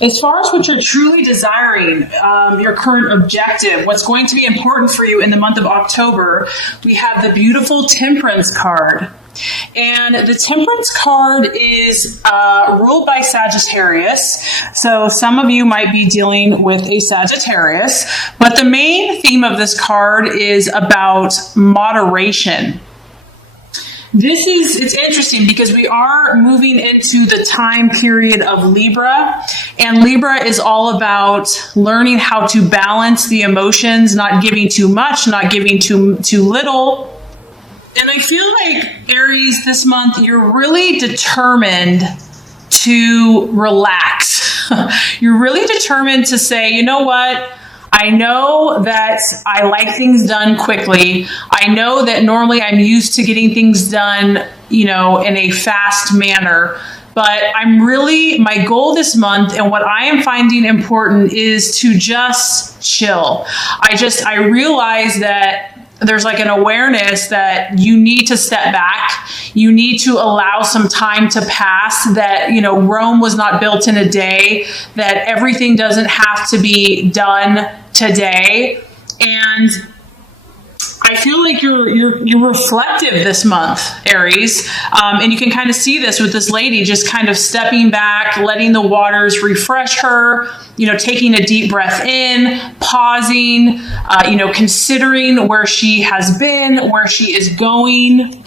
As far as what you're truly desiring, your current objective, what's going to be important for you in the month of October, we have the beautiful Temperance card. And the Temperance card is ruled by Sagittarius. So some of you might be dealing with a Sagittarius. But the main theme of this card is about moderation. It's interesting because we are moving into the time period of Libra, and Libra is all about learning how to balance the emotions, not giving too much, not giving too little. And I feel like, Aries, this month, you're really determined to relax. You're really determined to say, you know what? I know that I like things done quickly. I know that normally I'm used to getting things done, in a fast manner. But my goal this month and what I am finding important is to just chill. I realize that there's like an awareness that you need to step back. You need to allow some time to pass, that, Rome was not built in a day, that everything doesn't have to be done today. And I feel like you're reflective this month, Aries. And you can kind of see this with this lady just kind of stepping back, letting the waters refresh her, taking a deep breath in, pausing, considering where she has been, where she is going.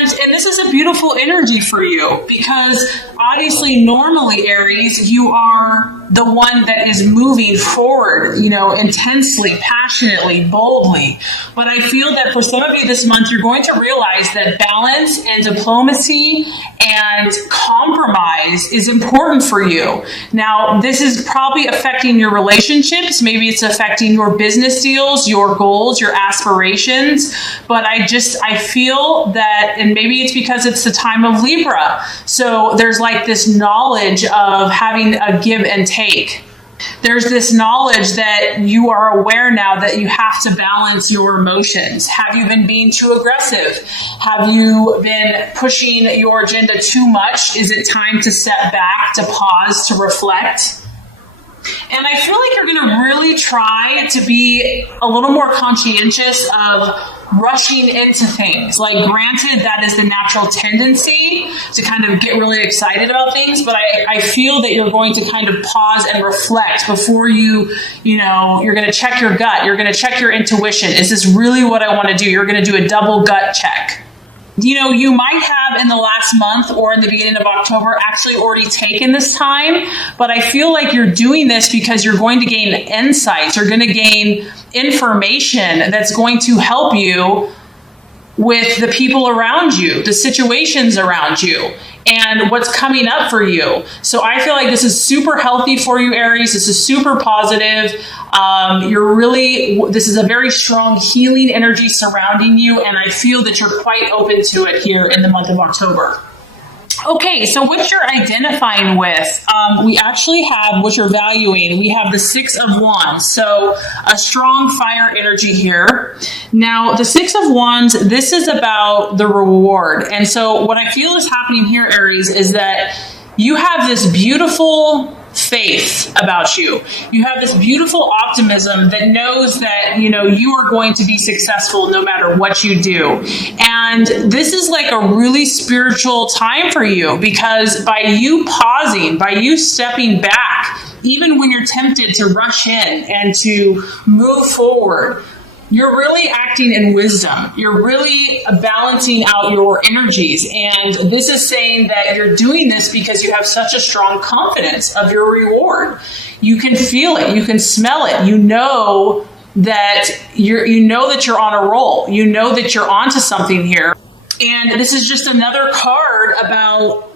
And this is a beautiful energy for you because obviously normally, Aries, you are the one that is moving forward, intensely, passionately, boldly. But I feel that for some of you this month, you're going to realize that balance and diplomacy and compromise is important for you. Now, this is probably affecting your relationships. Maybe it's affecting your business deals, your goals, your aspirations. But I feel that, and maybe it's because it's the time of Libra. So there's like this knowledge of having a give and take. There's this knowledge that you are aware now that you have to balance your emotions. Have you been being too aggressive? Have you been pushing your agenda too much? Is it time to step back, to pause, to reflect? And I feel like you're going to really try to be a little more conscientious of rushing into things. Like, granted, that is the natural tendency to kind of get really excited about things, but I feel that you're going to kind of pause and reflect before you're going to check your gut. You're going to check your intuition. Is this really what I want to do? You're going to do a double gut check. You might have in the last month or in the beginning of October actually already taken this time, but I feel like you're doing this because you're going to gain insights. You're going to gain information that's going to help you with the people around you, the situations around you, and what's coming up for you. So I feel like this is super healthy for you, Aries. This is super positive. This is a very strong healing energy surrounding you, and I feel that you're quite open to it here in the month of October. Okay, so what you're identifying with, we actually have what you're valuing. We have the Six of Wands, so a strong fire energy here. Now, the Six of Wands, this is about the reward. And so what I feel is happening here, Aries, is that you have this beautiful faith about you. You have this beautiful optimism that knows that, you are going to be successful no matter what you do. And this is like a really spiritual time for you, because by you pausing, by you stepping back, even when you're tempted to rush in and to move forward, you're really acting in wisdom. You're really balancing out your energies. And this is saying that you're doing this because you have such a strong confidence of your reward. You can feel it. You can smell it. You know that you're on a roll. You know that you're onto something here. And this is just another card about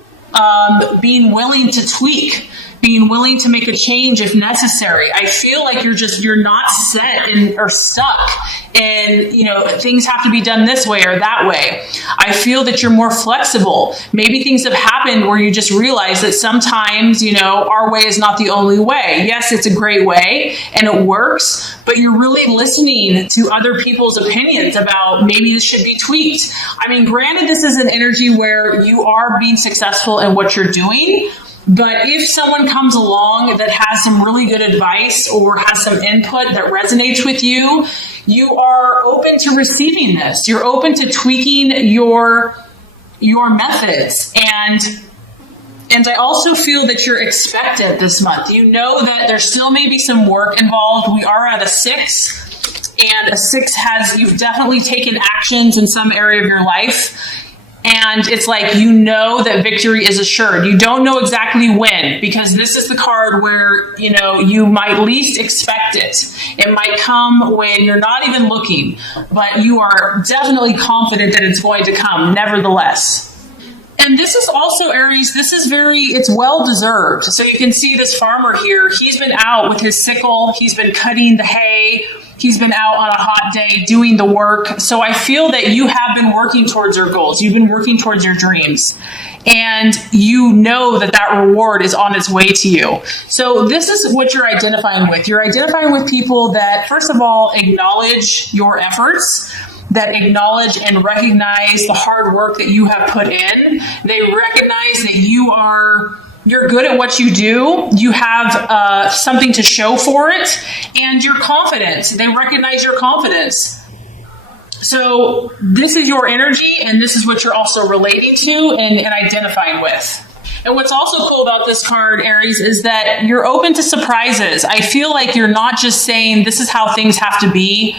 being willing to tweak, being willing to make a change if necessary. I feel like you're not set or stuck in, things have to be done this way or that way. I feel that you're more flexible. Maybe things have happened where you just realize that sometimes, our way is not the only way. Yes, it's a great way and it works, but you're really listening to other people's opinions about maybe this should be tweaked. I mean, granted, this is an energy where you are being successful in what you're doing, But if someone comes along that has some really good advice or has some input that resonates with you, you are open to receiving this. You're open to tweaking your methods. And I also feel that you're expectant this month. You know that there still may be some work involved. We are at a 6, and a 6 you've definitely taken actions in some area of your life. And it's like, you know that victory is assured. You don't know exactly when, because this is the card where, you might least expect it. It might come when you're not even looking, but you are definitely confident that it's going to come nevertheless. And this is also, Aries, it's well-deserved. So you can see this farmer here, he's been out with his sickle, he's been cutting the hay, he's been out on a hot day doing the work. So I feel that you have been working towards your goals. You've been working towards your dreams. And you know that reward is on its way to you. So this is what you're identifying with. You're identifying with people that, first of all, acknowledge your efforts, that acknowledge and recognize the hard work that you have put in. They recognize that you're good at what you do. You have something to show for it, and you're confident. They recognize your confidence. So this is your energy, and this is what you're also relating to and identifying with. And what's also cool about this card, Aries, is that you're open to surprises. I feel like you're not just saying, this is how things have to be.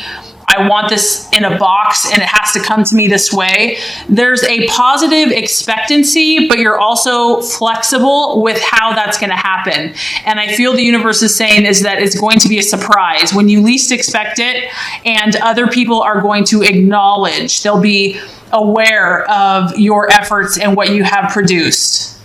I want this in a box and it has to come to me this way. There's a positive expectancy, but you're also flexible with how that's going to happen. And I feel the universe is saying is that it's going to be a surprise when you least expect it, and other people are going to acknowledge. They'll be aware of your efforts and what you have produced.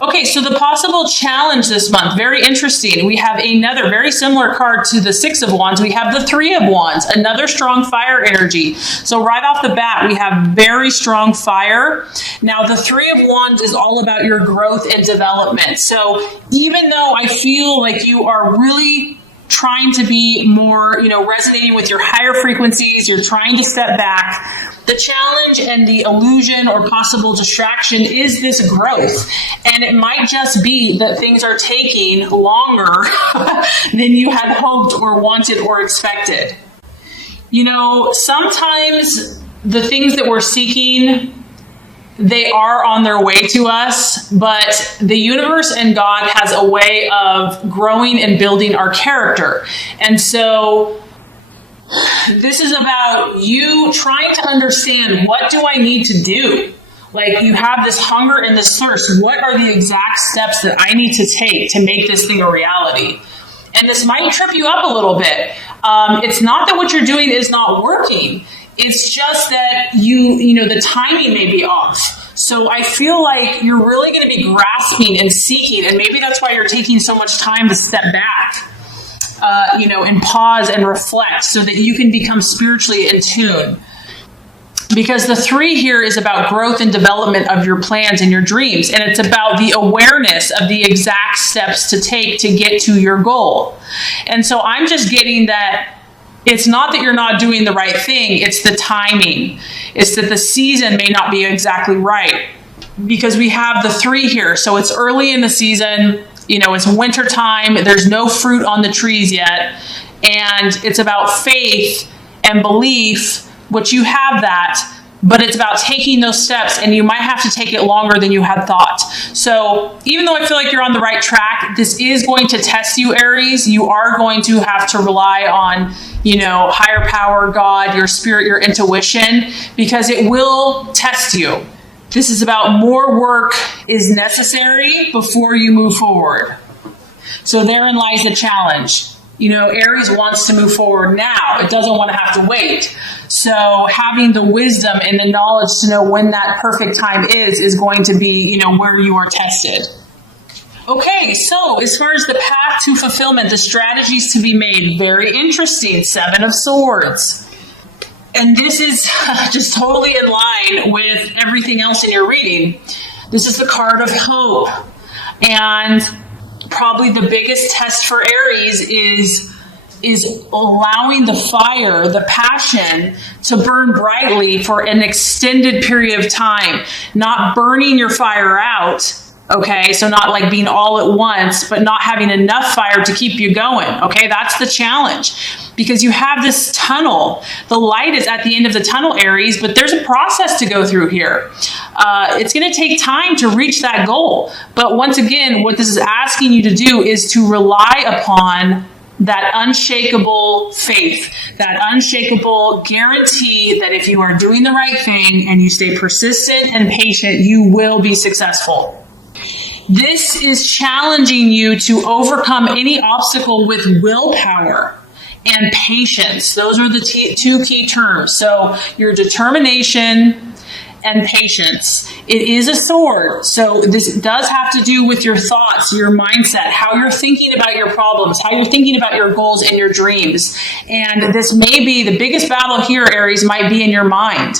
Okay, so the possible challenge this month, very interesting. We have another very similar card to the 6 of Wands. We have the 3 of Wands, another strong fire energy. So right off the bat, we have very strong fire. Now, the 3 of Wands is all about your growth and development. So even though I feel like you are really trying to be more, resonating with your higher frequencies, you're trying to step back, the challenge and the illusion or possible distraction is this growth. And it might just be that things are taking longer than you had hoped or wanted or expected. Sometimes the things that we're seeking, they are on their way to us, but the universe and God has a way of growing and building our character. And so this is about you trying to understand, what do I need to do? Like, you have this hunger and this thirst. What are the exact steps that I need to take to make this thing a reality? And this might trip you up a little bit. It's not that what you're doing is not working. It's just that the timing may be off. So I feel like you're really going to be grasping and seeking, and maybe that's why you're taking so much time to step back, and pause and reflect so that you can become spiritually in tune. Because the 3 here is about growth and development of your plans and your dreams. And it's about the awareness of the exact steps to take to get to your goal. And so I'm just getting that it's not that you're not doing the right thing, it's the timing. It's that the season may not be exactly right. Because we have the 3 here. So it's early in the season, it's winter time, there's no fruit on the trees yet. And it's about faith and belief, which you have that, but it's about taking those steps, and you might have to take it longer than you had thought. So even though I feel like you're on the right track, this is going to test you, Aries. You are going to have to rely on, higher power, God, your spirit, your intuition, because it will test you. This is about more work is necessary before you move forward. So therein lies the challenge. Aries wants to move forward now. It doesn't want to have to wait. So having the wisdom and the knowledge to know when that perfect time is going to be, where you are tested. Okay, so as far as the path to fulfillment, the strategies to be made, very interesting. 7 of Swords. And this is just totally in line with everything else in your reading. This is the card of hope. And probably the biggest test for Aries is allowing the fire, the passion, to burn brightly for an extended period of time, not burning your fire out, Okay, so not like being all at once, but not having enough fire to keep you going. Okay, that's the challenge, because you have this tunnel. The light is at the end of the tunnel, Aries, but there's a process to go through here. It's going to take time to reach that goal. But once again, what this is asking you to do is to rely upon that unshakable faith, that unshakable guarantee that if you are doing the right thing and you stay persistent and patient, you will be successful. This is challenging you to overcome any obstacle with willpower and patience. Those are the two key terms. So your determination and patience. It is a sword. So this does have to do with your thoughts, your mindset, how you're thinking about your problems, how you're thinking about your goals and your dreams. And this may be the biggest battle here, Aries, might be in your mind.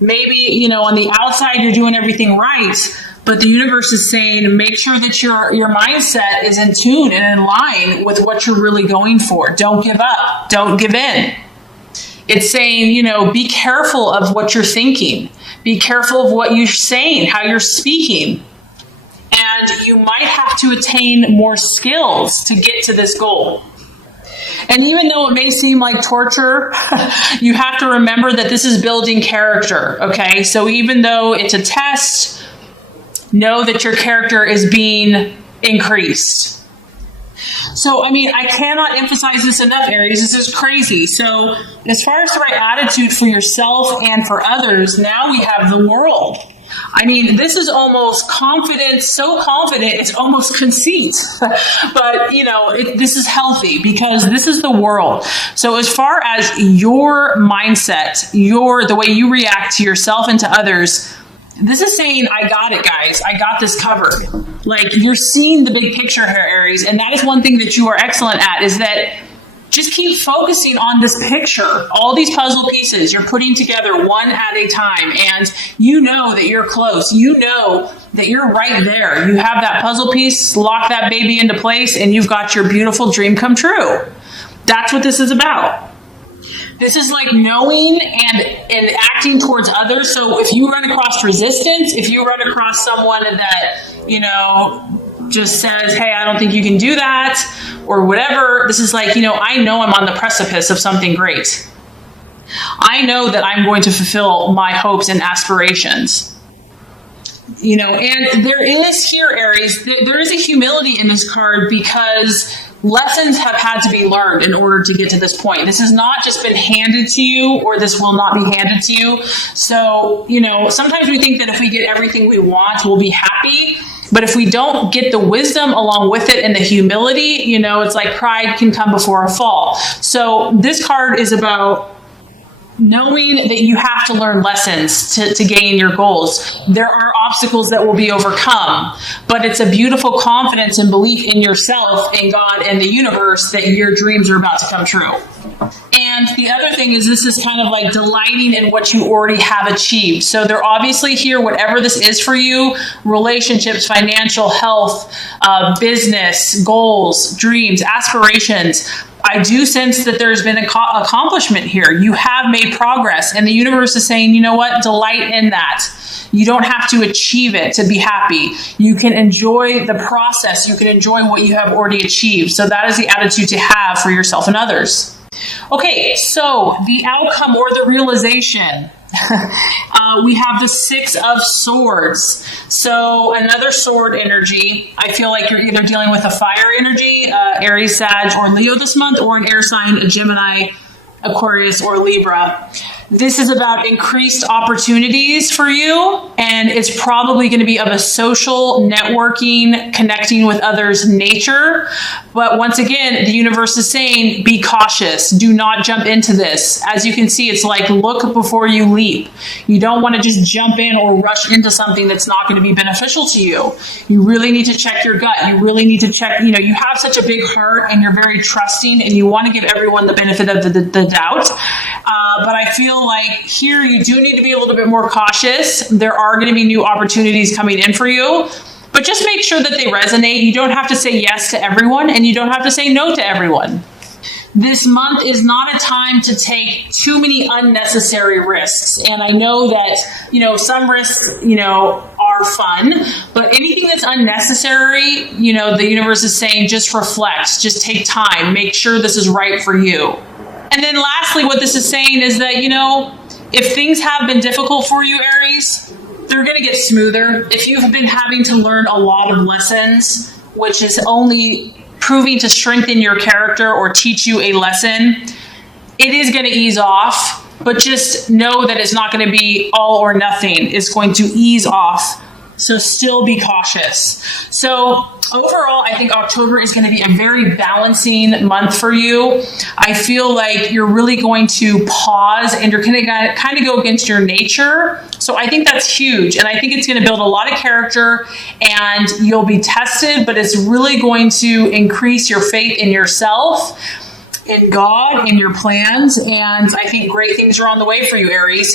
Maybe, on the outside, you're doing everything right, but the universe is saying, make sure that your mindset is in tune and in line with what you're really going for. Don't give up. Don't give in. It's saying, be careful of what you're thinking. Be careful of what you're saying, how you're speaking. And you might have to attain more skills to get to this goal. And even though it may seem like torture, you have to remember that this is building character, okay? So even though it's a test, know that your character is being increased. So, I cannot emphasize this enough, Aries. This is crazy. So, as far as the right attitude for yourself and for others, now we have the world. This is almost confidence, so confident, it's almost conceit. But, this is healthy because this is the world. So as far as your mindset, the way you react to yourself and to others, this is saying, I got it, guys. I got this covered. Like, you're seeing the big picture here, Aries. And that is one thing that you are excellent at, is that just keep focusing on this picture. All these puzzle pieces, you're putting together one at a time. And you know that you're close. You know that you're right there. You have that puzzle piece, lock that baby into place, and you've got your beautiful dream come true. That's what this is about. This is like knowing and acting towards others. So if you run across resistance, if you run across someone that, just says, hey, I don't think you can do that, or whatever, this is like, I know I'm on the precipice of something great. I know that I'm going to fulfill my hopes and aspirations. And there is here, Aries, there is a humility in this card, because lessons have had to be learned in order to get to this point. This has not just been handed to you, or this will not be handed to you. So, sometimes we think that if we get everything we want, we'll be happy. But if we don't get the wisdom along with it and the humility, it's like pride can come before a fall. So this card is about knowing that you have to learn lessons to gain your goals. There are obstacles that will be overcome, but it's a beautiful confidence and belief in yourself, in God, and the universe that your dreams are about to come true. And the other thing is, this is kind of like delighting in what you already have achieved. So they're obviously here, whatever this is for you, relationships, financial, health, business, goals, dreams, aspirations. I do sense that there's been accomplishment here. You have made progress, and the universe is saying, you know what? Delight in that. You don't have to achieve it to be happy. You can enjoy the process. You can enjoy what you have already achieved. So that is the attitude to have for yourself and others. Okay, so the outcome or the realization. We have the Six of Swords. So another sword energy. I feel like you're either dealing with a fire energy, Aries, Sag, or Leo this month, or an air sign, a Gemini, Aquarius, or Libra. This is about increased opportunities for you, and it's probably going to be of a social, networking, connecting with others nature. But once again, the universe is saying, be cautious. Do not jump into this. As you can see, it's like, look before you leap. You don't want to just jump in or rush into something that's not going to be beneficial to you. You really need to check your gut. You really need to check, you have such a big heart and you're very trusting and you want to give everyone the benefit of the doubt. But I feel like here you do need to be a little bit more cautious. There are going to be new opportunities coming in for you, but just make sure that they resonate. You don't have to say yes to everyone, and you don't have to say no to everyone. This month is not a time to take too many unnecessary risks. And I know that, some risks, are are fun, but anything that's unnecessary, you know, the universe is saying just reflect, just take time, make sure this is right for you. And then lastly, what this is saying is that, you know, if things have been difficult for you, Aries, they're going to get smoother. If you've been having to learn a lot of lessons, which is only proving to strengthen your character or teach you a lesson, it is going to ease off. But just know that it's not going to be all or nothing. It's going to ease off. So still be cautious. So overall, I think October is going to be a very balancing month for you. I feel like you're really going to pause and you're going to kind of go against your nature. So I think that's huge. And I think it's going to build a lot of character and you'll be tested, but it's really going to increase your faith in yourself, in God, in your plans. And I think great things are on the way for you, Aries.